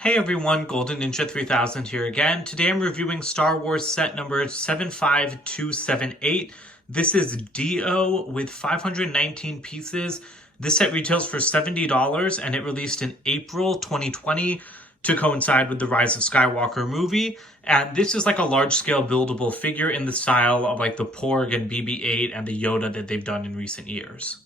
Hey everyone, Golden Ninja 3000 here again. Today I'm reviewing Star Wars set number 75278. This is DO with 519 pieces. This set retails for $70 and it released in April 2020 to coincide with the Rise of Skywalker movie. And this is like a large-scale buildable figure in the style of like the Porg and BB-8 and the Yoda that they've done in recent years.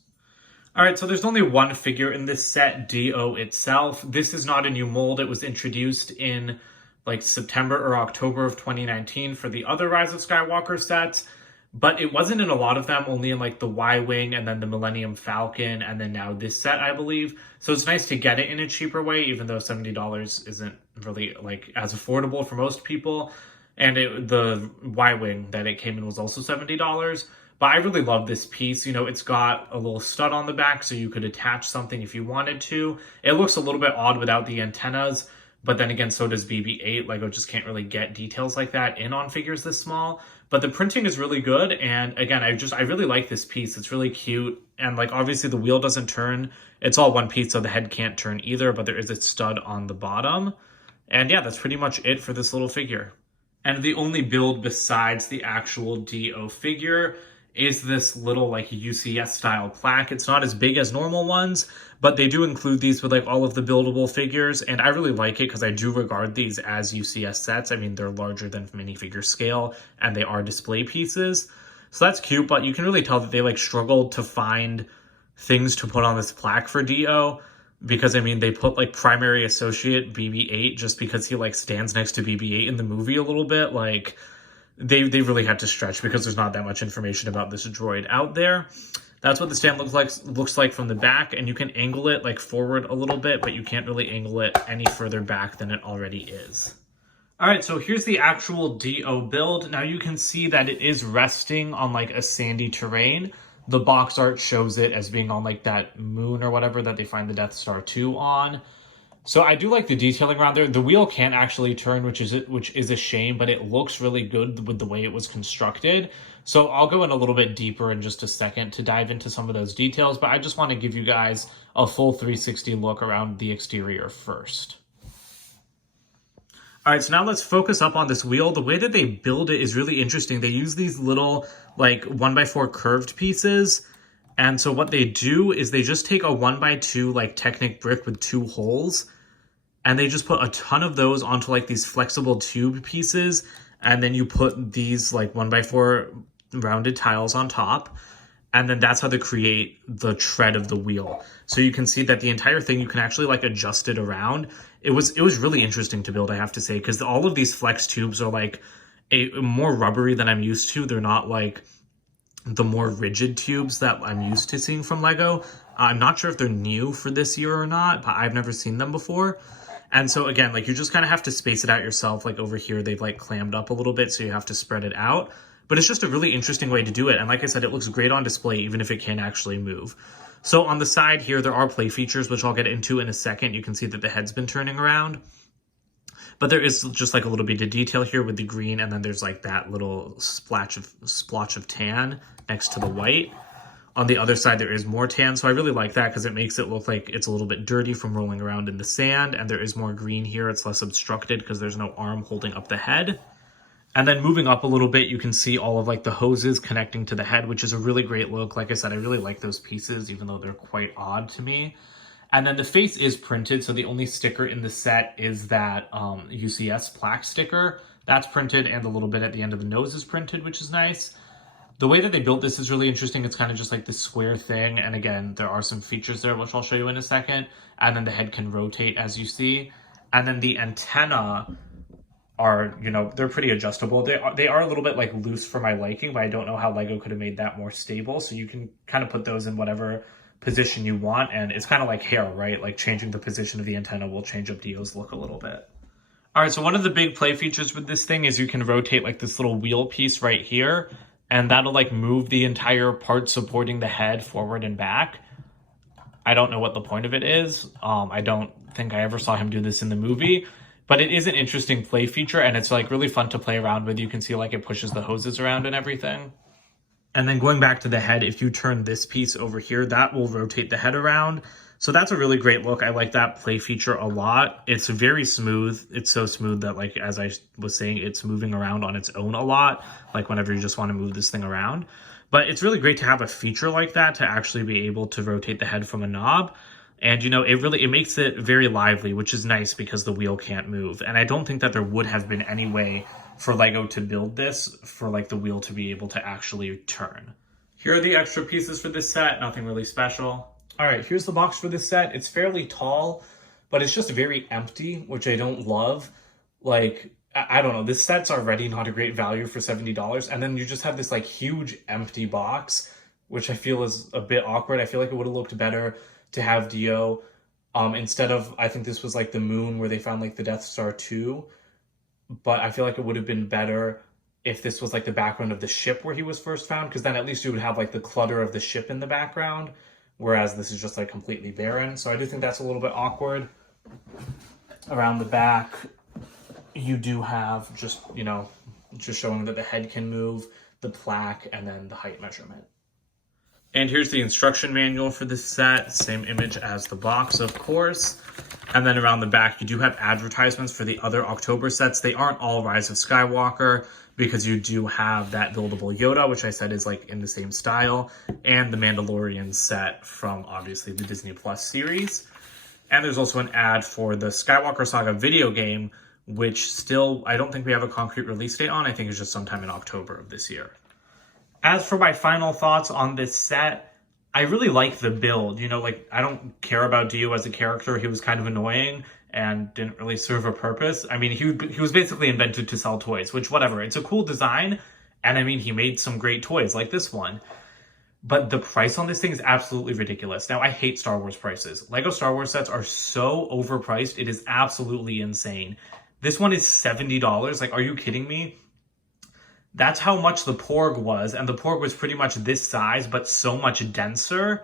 Alright, so there's only one figure in this set, D-O itself. This is not a new mold. It was introduced in like September or October of 2019 for the other Rise of Skywalker sets, but it wasn't in a lot of them, only in like the Y-Wing and then the Millennium Falcon and then now this set, I believe. So it's nice to get it in a cheaper way, even though $70 isn't really like as affordable for most people. And the Y-Wing that it came in was also $70. But I really love this piece. You know, it's got a little stud on the back so you could attach something if you wanted to. It looks a little bit odd without the antennas, but then again, so does BB-8. Lego just can't really get details like that in on figures this small. But the printing is really good, and again, I really like this piece. It's really cute, and like obviously the wheel doesn't turn. It's all one piece, so the head can't turn either, but there is a stud on the bottom. And yeah, that's pretty much it for this little figure. And the only build besides the actual DO figure is this little like UCS style plaque. It's not as big as normal ones, but they do include these with like all of the buildable figures, and I really like it because I do regard these as UCS sets. I mean, they're larger than minifigure scale and they are display pieces. So that's cute, but you can really tell that they like struggled to find things to put on this plaque for DO, because I mean, they put like primary associate BB-8 just because he like stands next to BB-8 in the movie a little bit. Like they really had to stretch because there's not that much information about this droid out there. That's what the stand looks like from the back, and you can angle it like forward a little bit, but you can't really angle it any further back than it already is. All right, so here's the actual DO build. Now you can see that it is resting on like a sandy terrain. The box art shows it as being on like that moon or whatever that they find the Death Star 2 on. So I do like the detailing around there. The wheel can't actually turn, which is a shame, but it looks really good with the way it was constructed. So I'll go in a little bit deeper in just a second to dive into some of those details, but I just want to give you guys a full 360 look around the exterior first. All right, so now let's focus up on this wheel. The way that they build it is really interesting. They use these little like 1x4 curved pieces. And so what they do is they just take a 1x2 like Technic brick with 2 holes, and they just put a ton of those onto like these flexible tube pieces, and then you put these like 1x4 rounded tiles on top, and then that's how they create the tread of the wheel. So you can see that the entire thing, you can actually like adjust it around. It was really interesting to build, I have to say, because all of these flex tubes are like more rubbery than I'm used to. They're not like the more rigid tubes that I'm used to seeing from Lego. I'm not sure if they're new for this year or not, but I've never seen them before. And so again, like you just kind of have to space it out yourself. Like over here, they've like clammed up a little bit, so you have to spread it out. But it's just a really interesting way to do it. And like I said, it looks great on display, even if it can't actually move. So on the side here, there are play features, which I'll get into in a second. You can see that the head's been turning around. But there is just like a little bit of detail here with the green, and then there's like that little splotch of tan next to the white. On the other side, there is more tan, so I really like that because it makes it look like it's a little bit dirty from rolling around in the sand, and there is more green here. It's less obstructed because there's no arm holding up the head. And then moving up a little bit, you can see all of like the hoses connecting to the head, which is a really great look. Like I said, I really like those pieces, even though they're quite odd to me. And then the face is printed, so the only sticker in the set is that UCS plaque sticker. That's printed, and a little bit at the end of the nose is printed, which is nice. The way that they built this is really interesting. It's kind of just like this square thing, and again, there are some features there, which I'll show you in a second. And then the head can rotate, as you see. And then the antenna are, you know, they're pretty adjustable. They are a little bit like loose for my liking, but I don't know how Lego could have made that more stable. So you can kind of put those in whatever position you want, and it's kind of like hair, right? Like changing the position of the antenna will change up Dio's look a little bit. All right, so one of the big play features with this thing is you can rotate like this little wheel piece right here, and that'll like move the entire part supporting the head forward and back. I don't know what the point of it is. I don't think I ever saw him do this in the movie, but it is an interesting play feature, and it's like really fun to play around with. You can see like it pushes the hoses around and everything. And then going back to the head, if you turn this piece over here, that will rotate the head around. So that's a really great look. I like that play feature a lot. It's very smooth. It's so smooth that, like, as I was saying, it's moving around on its own a lot, like whenever you just want to move this thing around. But it's really great to have a feature like that to actually be able to rotate the head from a knob. And, you know, it makes it very lively, which is nice because the wheel can't move. And I don't think that there would have been any way for Lego to build this for, like, the wheel to be able to actually turn. Here are the extra pieces for this set. Nothing really special. All right, here's the box for this set. It's fairly tall, but it's just very empty, which I don't love. Like, I don't know, this set's already not a great value for $70, and then you just have this, like, huge empty box, which I feel is a bit awkward. I feel like it would have looked better to have Dio instead of, I think this was, like, the moon where they found, like, the Death Star 2, but I feel like it would have been better if this was, like, the background of the ship where he was first found, because then at least you would have, like, the clutter of the ship in the background, whereas this is just, like, completely barren. So I do think that's a little bit awkward. Around the back, you do have just, you know, just showing that the head can move, the plaque, and then the height measurement. And here's the instruction manual for this set. Same image as the box, of course. And then around the back, you do have advertisements for the other October sets. They aren't all Rise of Skywalker, because you do have that buildable Yoda, which I said is, like, in the same style, and the Mandalorian set from, obviously, the Disney Plus series. And there's also an ad for the Skywalker Saga video game, which still, I don't think we have a concrete release date on. I think it's just sometime in October of this year. As for my final thoughts on this set, I really like the build. You know, like, I don't care about Dio as a character. He was kind of annoying and didn't really serve a purpose. I mean, he was basically invented to sell toys, which, whatever. It's a cool design, and I mean, he made some great toys like this one. But the price on this thing is absolutely ridiculous. Now, I hate Star Wars prices. Lego Star Wars sets are so overpriced. It is absolutely insane. This one is $70. Like, are you kidding me? That's how much the Porg was, and the Porg was pretty much this size, but so much denser.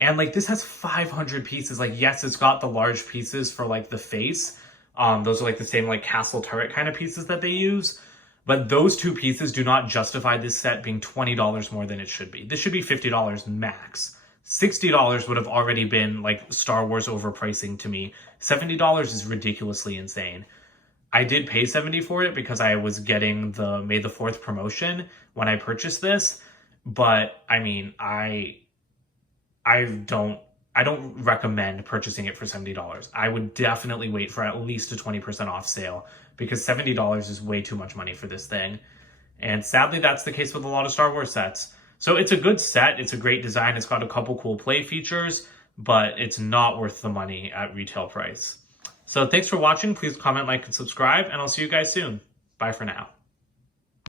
And, like, this has 500 pieces. Like, yes, it's got the large pieces for, like, the face. Those are, like, the same, like, castle turret kind of pieces that they use. But those two pieces do not justify this set being $20 more than it should be. This should be $50 max. $60 would have already been, like, Star Wars overpricing to me. $70 is ridiculously insane. I did pay $70 for it because I was getting the May the 4th promotion when I purchased this. But, I mean, I don't recommend purchasing it for $70. I would definitely wait for at least a 20% off sale, because $70 is way too much money for this thing. And sadly, that's the case with a lot of Star Wars sets. So it's a good set. It's a great design. It's got a couple cool play features, but it's not worth the money at retail price. So thanks for watching. Please comment, like, and subscribe, and I'll see you guys soon. Bye for now.